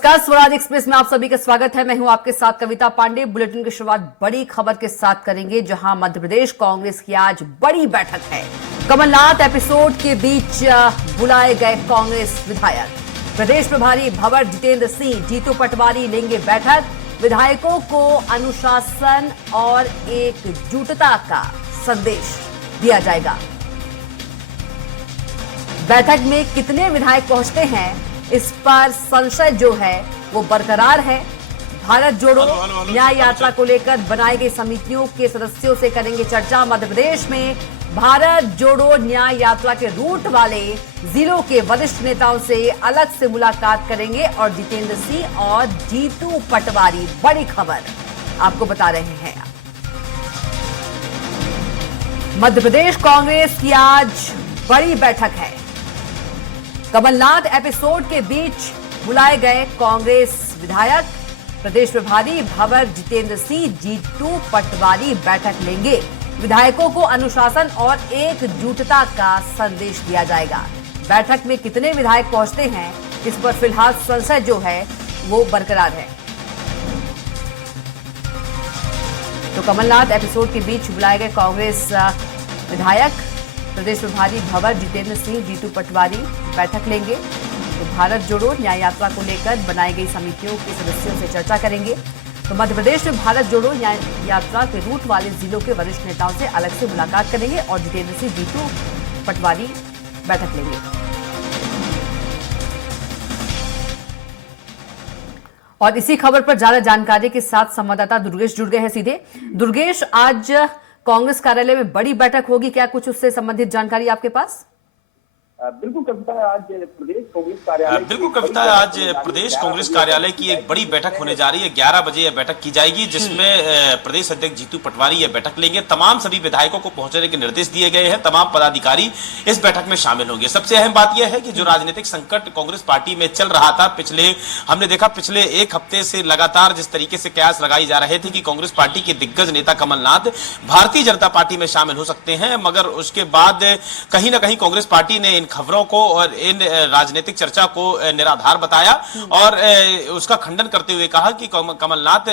नमस्कार, स्वराज एक्सप्रेस में आप सभी का स्वागत है। मैं हूं आपके साथ कविता पांडे। बुलेटिन की शुरुआत बड़ी खबर के साथ करेंगे, जहां मध्य प्रदेश कांग्रेस की आज बड़ी बैठक है। कमलनाथ एपिसोड के बीच बुलाए गए कांग्रेस विधायक। प्रदेश प्रभारी भंवर जितेंद्र सिंह, जीतू पटवारी लेंगे बैठक। विधायकों को अनुशासन और एकजुटता का संदेश दिया जाएगा। बैठक में कितने विधायक पहुंचते हैं, इस पर संशय जो है वो बरकरार है। भारत जोड़ो न्याय यात्रा को लेकर बनाई गई समितियों के सदस्यों से करेंगे चर्चा। मध्य प्रदेश में भारत जोड़ो न्याय यात्रा के रूट वाले जिलों के वरिष्ठ नेताओं से अलग से मुलाकात करेंगे और जितेंद्र सिंह और जीतू पटवारी। बड़ी खबर आपको बता रहे हैं। मध्य प्रदेश कांग्रेस की आज बड़ी बैठक है। कमलनाथ एपिसोड के बीच बुलाए गए कांग्रेस विधायक। प्रदेश प्रभारी भंवर जितेंद्र सिंह, जीतू पटवारी बैठक लेंगे। विधायकों को अनुशासन और एकजुटता का संदेश दिया जाएगा। बैठक में कितने विधायक पहुंचते हैं, इस पर फिलहाल संशय जो है वो बरकरार है। तो कमलनाथ एपिसोड के बीच बुलाए गए कांग्रेस विधायक। प्रदेश प्रभारी भंवर जितेंद्र सिंह, जीतू पटवारी बैठक लेंगे। तो भारत जोड़ो न्याय यात्रा को लेकर बनाई गई समितियों के सदस्यों से चर्चा करेंगे। तो मध्य प्रदेश में भारत जोड़ो न्याय यात्रा के रूट वाले जिलों के वरिष्ठ नेताओं से अलग से मुलाकात करेंगे और जितेंद्र सिंह, जीतू पटवारी बैठक लेंगे। और इसी खबर पर ज्यादा जानकारी के साथ संवाददाता दुर्गेश जुड़ गए हैं सीधे। दुर्गेश, आज कांग्रेस कार्यालय में बड़ी बैठक होगी, क्या कुछ उससे संबंधित जानकारी आपके पास? बिल्कुल कविता, आज प्रदेश कांग्रेस कार्यालय प्रदेश कांग्रेस कार्यालय की एक बड़ी बैठक होने जा रही है। 11 बजे यह बैठक की जाएगी, जिसमें प्रदेश अध्यक्ष जीतू पटवारी यह बैठक लेंगे। तमाम सभी विधायकों को पहुंचने के निर्देश दिए गए हैं। तमाम पदाधिकारी इस बैठक में शामिल होंगे। सबसे अहम बात यह है कि जो राजनीतिक संकट कांग्रेस पार्टी में चल रहा था, हमने देखा पिछले एक हफ्ते से लगातार जिस तरीके से कयास लगाई जा रहे थे कि कांग्रेस पार्टी के दिग्गज नेता कमलनाथ भारतीय जनता पार्टी में शामिल हो सकते हैं, मगर उसके बाद कहीं ना कहीं कांग्रेस पार्टी ने इन खबरों को और इन राजनीतिक चर्चा को निराधार बताया और उसका खंडन करते हुए कहा कि कमलनाथ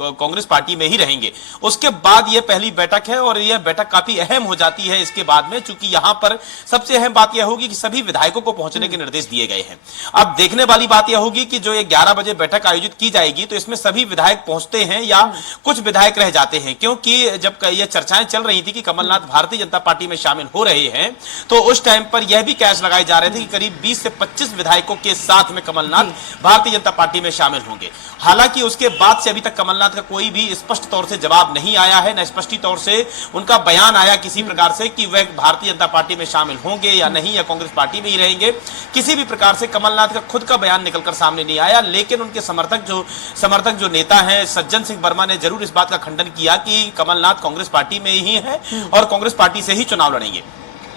कांग्रेस पार्टी में ही रहेंगे। उसके बाद यह पहली बैठक है और यह बैठक काफी अहम हो जाती है इसके बाद में, चूंकि यहां पर सबसे अहम बात यह होगी कि सभी विधायकों को पहुंचने के निर्देश दिए गए हैं। अब देखने वाली बात यह होगी कि जो 11 बजे बैठक आयोजित की जाएगी, तो इसमें सभी विधायक पहुंचते हैं या कुछ विधायक रह जाते हैं, क्योंकि जब यह चर्चाएं चल रही थी कि कमलनाथ भारतीय जनता पार्टी में शामिल हो रहे हैं, तो उस टाइम पर यह भी कैश लगाए जा रहे थे कि करीब 20 से 25 विधायकों के साथ में कमलनाथ भारतीय जनता पार्टी में शामिल होंगे। हालांकि उसके बाद से अभी तक कमलनाथ का कोई भी स्पष्ट तौर से जवाब नहीं आया है, न स्पष्ट तौर से उनका बयान आया किसी प्रकार से कि वह भारतीय जनता पार्टी में शामिल होंगे या नहीं, या कांग्रेस पार्टी में ही रहेंगे। किसी भी प्रकार से कमलनाथ का खुद का बयान निकलकर सामने नहीं आया, लेकिन उनके समर्थक जो नेता हैं सज्जन सिंह वर्मा ने जरूर इस बात का खंडन किया कि कमलनाथ कांग्रेस पार्टी में ही है और कांग्रेस पार्टी से ही चुनाव लड़ेंगे।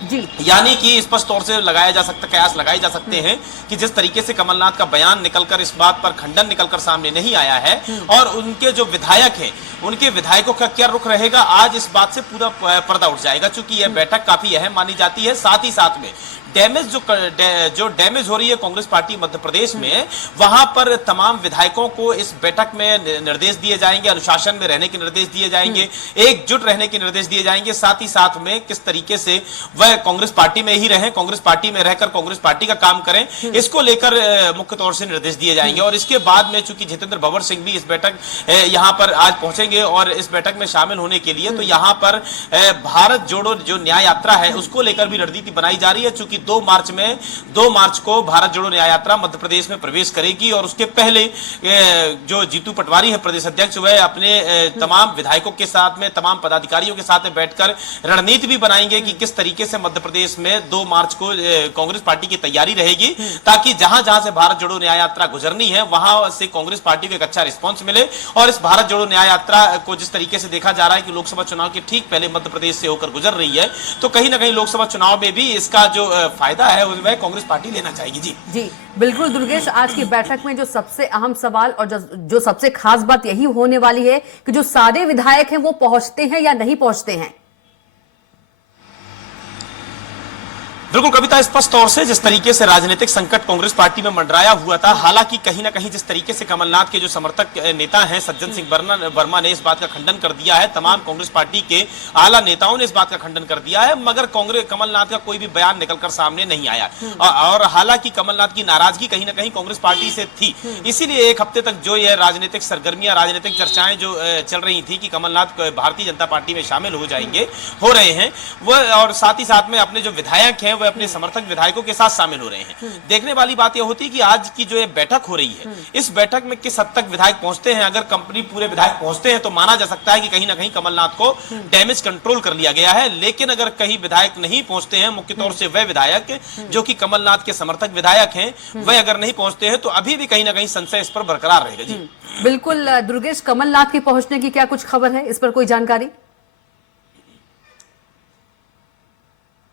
जी, यानी कि स्पष्ट तौर से कयास लगाए जा सकते हैं कि जिस तरीके से कमलनाथ का बयान निकलकर इस बात पर खंडन निकलकर सामने नहीं आया है और उनके जो विधायक हैं उनके विधायकों का क्या रुख रहेगा, आज इस बात से पूरा पर्दा उठ जाएगा। चूंकि यह बैठक काफी अहम मानी जाती है। साथ ही साथ में जो डैमेज हो रही है कांग्रेस पार्टी मध्य प्रदेश में, वहां पर तमाम विधायकों को इस बैठक में निर्देश दिए जाएंगे, अनुशासन में रहने के निर्देश दिए जाएंगे, एकजुट रहने के निर्देश दिए जाएंगे। साथ ही साथ में किस तरीके से वह कांग्रेस पार्टी में ही रहें, कांग्रेस पार्टी में रहकर कांग्रेस पार्टी का काम करें, इसको लेकर मुख्य तौर से निर्देश दिए जाएंगे। और इसके बाद में चूंकि जितेंद्र भंवर सिंह भी इस बैठक यहां पर आज पहुंचेंगे और इस बैठक में शामिल होने के लिए, तो यहां पर भारत जोड़ो जो न्याय यात्रा है उसको लेकर भी रणनीति बनाई जा रही है। चूंकि 2 मार्च को भारत जोड़ो न्याय यात्रा मध्य प्रदेश में प्रवेश करेगी और उसके पहले जो जीतू पटवारी है प्रदेश अध्यक्ष, वह अपने तमाम विधायकों के साथ में, तमाम पदाधिकारियों के साथ में बैठकर रणनीति भी बनाएंगे कि किस तरीके से मध्य प्रदेश में 2 मार्च को कांग्रेस पार्टी की तैयारी रहेगी, ताकि जहां जहां से भारत जोड़ो न्याय यात्रा गुजरनी है वहां से कांग्रेस पार्टी को एक अच्छा रिस्पॉन्स मिले। और इस भारत जोड़ो न्याय यात्रा को जिस तरीके से देखा जा रहा है कि लोकसभा चुनाव के ठीक पहले मध्य प्रदेश से होकर गुजर रही है, तो कहीं ना कहीं लोकसभा चुनाव में भी इसका जो फायदा है वह कांग्रेस पार्टी लेना चाहेगी। जी बिल्कुल दुर्गेश, आज की बैठक में जो सबसे अहम सवाल और जो सबसे खास बात यही होने वाली है कि जो सारे विधायक हैं वो पहुंचते हैं या नहीं पहुंचते हैं। बिल्कुल कविता, स्पष्ट तौर से जिस तरीके से राजनीतिक संकट कांग्रेस पार्टी में मंडराया हुआ था, हालांकि कहीं ना कहीं जिस तरीके से कमलनाथ के जो समर्थक नेता हैं सज्जन सिंह वर्मा ने इस बात का खंडन कर दिया है, तमाम कांग्रेस पार्टी के आला नेताओं ने इस बात का खंडन कर दिया है, मगर कमलनाथ का कोई भी बयान निकलकर सामने नहीं आया। और हालांकि कमलनाथ की नाराजगी कहीं ना कहीं कांग्रेस पार्टी से थी, इसीलिए एक हफ्ते तक जो यह राजनीतिक सरगर्मियां, राजनीतिक चर्चाएं जो चल रही थी कि कमलनाथ भारतीय जनता पार्टी में शामिल हो रहे हैं, वह और साथ ही साथ में अपने जो विधायक हैं वह अपने समर्थक विधायकों के साथ शामिल हो रहे हैं। देखने वाली बात यह होती है कि आज की जो ये बैठक हो रही है, इस बैठक में किस हद तक विधायक पहुंचते हैं। अगर कंपनी पूरे विधायक पहुंचते हैं तो माना जा सकता है कि कहीं ना कहीं कमलनाथ को डैमेज कंट्रोल कर लिया गया है, लेकिन अगर कहीं विधायक नहीं पहुंचते हैं, मुख्य तौर से वह विधायक जो कि कमलनाथ के समर्थक विधायक हैं, वह अगर नहीं पहुंचते हैं तो अभी भी कहीं ना कहीं संशय इस पर बरकरार रहेगा। जी बिल्कुल दुर्गेश, कमलनाथ के पहुंचने की क्या कुछ खबर है, इस पर कोई जानकारी?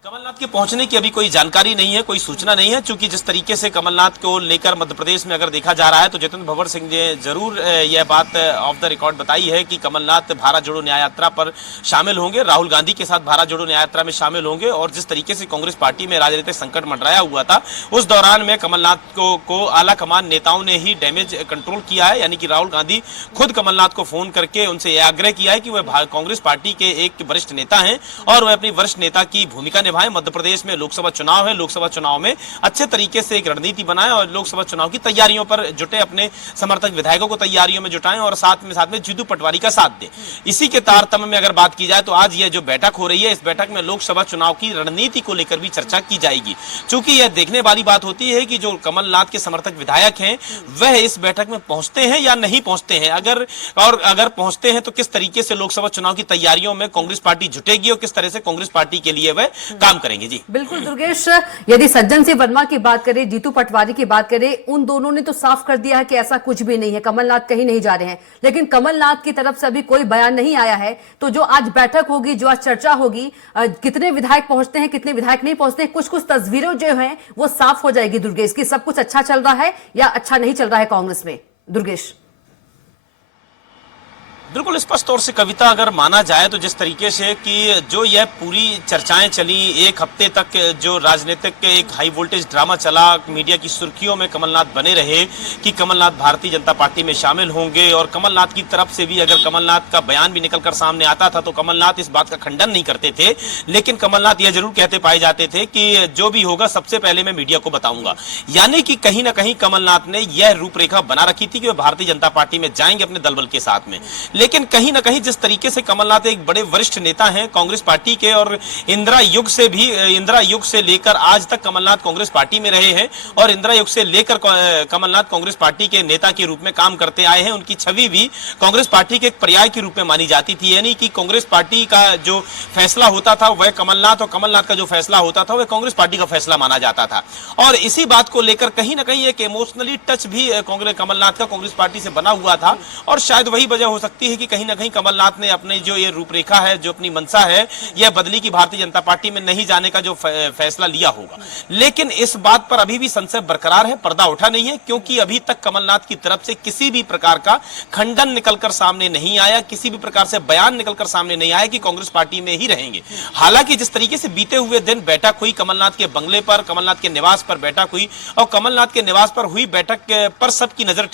कमलनाथ के पहुंचने की अभी कोई जानकारी नहीं है, कोई सूचना नहीं है, क्योंकि जिस तरीके से कमलनाथ को लेकर मध्य प्रदेश में अगर देखा जा रहा है तो जितेंद्र भवर सिंह ने जरूर यह बात ऑफ द रिकॉर्ड बताई है कि कमलनाथ भारत जोड़ो न्याय यात्रा पर शामिल होंगे, राहुल गांधी के साथ भारत जोड़ो न्याय यात्रा में शामिल होंगे। और जिस तरीके से कांग्रेस पार्टी में राजनीतिक संकट मंडराया हुआ था, उस दौरान में कमलनाथ को आला कमान नेताओं ने ही डैमेज कंट्रोल किया है, यानी कि राहुल गांधी खुद कमलनाथ को फोन करके उनसे यह आग्रह किया है कि वह कांग्रेस पार्टी के एक वरिष्ठ नेता हैं और वह अपनी वरिष्ठ नेता की भूमिका निभाएं। मध्य प्रदेश में लोकसभा चुनाव है, लोकसभा चुनाव में अच्छे तरीके से एक रणनीति बनाएं और लोकसभा चुनाव की तैयारियों पर जुटे, अपने समर्थक विधायकों को तैयारियों में जुटाएं और साथ में जीतू पटवारी का साथ दें। इसी के तारतम्य में अगर बात की जाए तो आज यह जो बैठक हो रही है, इस बैठक में लोकसभा चुनाव की रणनीति को लेकर भी चर्चा की जाएगी, क्योंकि यह देखने वाली बात होती है कि जो कमलनाथ के समर्थक विधायक हैं वह इस बैठक में पहुंचते हैं या नहीं पहुंचते हैं। अगर पहुंचते हैं तो किस तरीके से लोकसभा चुनाव की तैयारियों में कांग्रेस पार्टी जुटेगी और किस तरह से कांग्रेस पार्टी के लिए वह काम करेंगे। जी बिल्कुल दुर्गेश, यदि सज्जन सिंह वर्मा की बात करें, जीतू पटवारी की बात करें, उन दोनों ने तो साफ कर दिया है कि ऐसा कुछ भी नहीं है, कमलनाथ कहीं नहीं जा रहे हैं, लेकिन कमलनाथ की तरफ से अभी कोई बयान नहीं आया है। तो जो आज बैठक होगी, जो आज चर्चा होगी, कितने विधायक पहुंचते हैं, कितने विधायक नहीं पहुंचते हैं, कुछ तस्वीरें जो है वो साफ हो जाएगी दुर्गेश की सब कुछ अच्छा चल रहा है या अच्छा नहीं चल रहा है कांग्रेस में। दुर्गेश बिल्कुल स्पष्ट तौर से कविता, अगर माना जाए तो जिस तरीके से कि जो यह पूरी चर्चाएं चली एक हफ्ते तक, जो राजनीतिक एक हाई वोल्टेज ड्रामा चला, मीडिया की सुर्खियों में कमलनाथ बने रहे कि कमलनाथ भारतीय जनता पार्टी में शामिल होंगे और कमलनाथ की तरफ से भी अगर कमलनाथ का बयान भी निकलकर सामने आता था तो कमलनाथ इस बात का खंडन नहीं करते थे, लेकिन कमलनाथ यह जरूर कहते पाए जाते थे कि जो भी होगा सबसे पहले मैं मीडिया को बताऊंगा। यानी कि कहीं ना कहीं कमलनाथ ने यह रूपरेखा बना रखी थी कि वे भारतीय जनता पार्टी में जाएंगे अपने दलबल के साथ में, लेकिन कहीं ना कहीं जिस तरीके से कमलनाथ एक बड़े वरिष्ठ नेता हैं कांग्रेस पार्टी के और इंदिरा युग से लेकर आज तक कमलनाथ कांग्रेस पार्टी में रहे हैं और इंदिरा युग से लेकर कमलनाथ कांग्रेस पार्टी के नेता के रूप में काम करते आए हैं। उनकी छवि भी कांग्रेस पार्टी के एक पर्याय के रूप में मानी जाती थी, यानी कि कांग्रेस पार्टी का जो फैसला होता था वह कमलनाथ और कमलनाथ का जो फैसला होता था वह कांग्रेस पार्टी का फैसला माना जाता था। और इसी बात को लेकर कहीं ना कहीं एक इमोशनली टच भी कमलनाथ का कांग्रेस पार्टी से बना हुआ था और शायद वही वजह हो सकती है कि कहीं ना कहीं कमलनाथ ने अपने जो ये रूपरेखा है, जो अपनी मंशा है, यह बदली की भारतीय जनता पार्टी में नहीं जाने का जो फैसला लिया होगा। लेकिन इस बात पर अभी भी संशय बरकरार है, पर्दा उठा नहीं है, क्योंकि अभी तक कमलनाथ की तरफ से किसी भी प्रकार का खंडन निकलकर सामने नहीं आया, किसी भी प्रकार से बयान निकलकर सामने नहीं आया कि कांग्रेस पार्टी में ही रहेंगे। हालांकि जिस तरीके से बीते हुए दिन बैठक हुई कमलनाथ के बंगले पर, कमलनाथ के निवास पर बैठक हुई और कमलनाथ के निवास पर हुई बैठक पर सबकी नजरें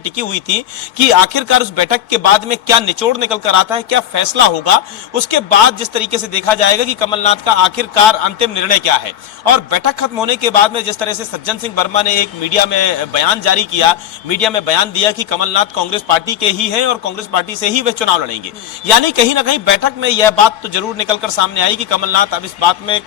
टिकी हुई थी कि आखिरकार उस बैठक के बाद में क्या निचोड़ निकल कर आता है, क्या फैसला होगा। उसके बाद जिस तरीके से देखा जाएगा कि कमलनाथ का आखिरकार अंतिम निर्णय क्या है। और बैठक खत्म होने के बाद में जिस तरह से सज्जन सिंह वर्मा ने एक मीडिया में बयान जारी किया, मीडिया में बयान दिया कि कमलनाथ कांग्रेस पार्टी के ही हैं और कांग्रेस पार्टी से ही वे चुनाव लड़ेंगे, यानी कहीं ना कहीं बैठक में यह बात तो जरूर निकलकर सामने आई कि कमलनाथ अब इस बात में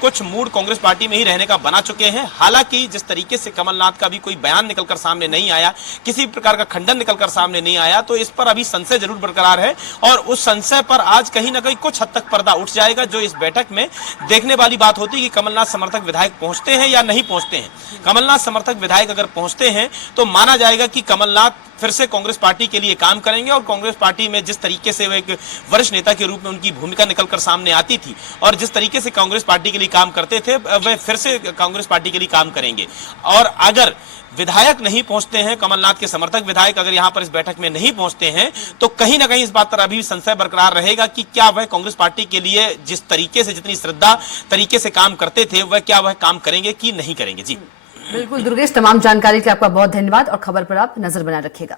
कुछ मूड कांग्रेस पार्टी में ही रहने का बना चुके हैं। हालांकि जिस तरीके से कमलनाथ का भी कोई बयान निकलकर सामने नहीं आया, किसी प्रकार का खंडन निकलकर सामने नहीं आया, तो इस पर अभी संशय जरूर बरकरार है और उस संशय पर आज कहीं ना कहीं कुछ हद तक पर्दा उठ जाएगा। जो इस बैठक में देखने वाली बात होती है कि कमलनाथ समर्थक विधायक पहुंचते हैं या नहीं पहुंचते हैं। कमलनाथ समर्थक विधायक अगर पहुंचते हैं तो माना जाएगा कि कमलनाथ फिर से कांग्रेस पार्टी के लिए काम करेंगे और कांग्रेस पार्टी में जिस तरीके से वो एक वरिष्ठ नेता के रूप में उनकी भूमिका निकलकर सामने आती थी और जिस तरीके से कांग्रेस पार्टी के लिए काम करते थे, वे फिर से कांग्रेस पार्टी के लिए काम करेंगे। और अगर विधायक नहीं पहुंचते हैं, कमलनाथ के समर्थक विधायक अगर यहां पर इस बैठक में नहीं पहुंचते हैं, तो कहीं ना कहीं इस बात पर अभी संशय बरकरार रहेगा कि क्या वह कांग्रेस पार्टी के लिए जिस तरीके से, जितनी श्रद्धा तरीके से काम करते थे, क्या वह काम करेंगे कि नहीं करेंगे। जी बिल्कुल दुर्गेश, तमाम जानकारी के लिए आपका बहुत धन्यवाद और खबर पर आप नजर बनाए रखिएगा।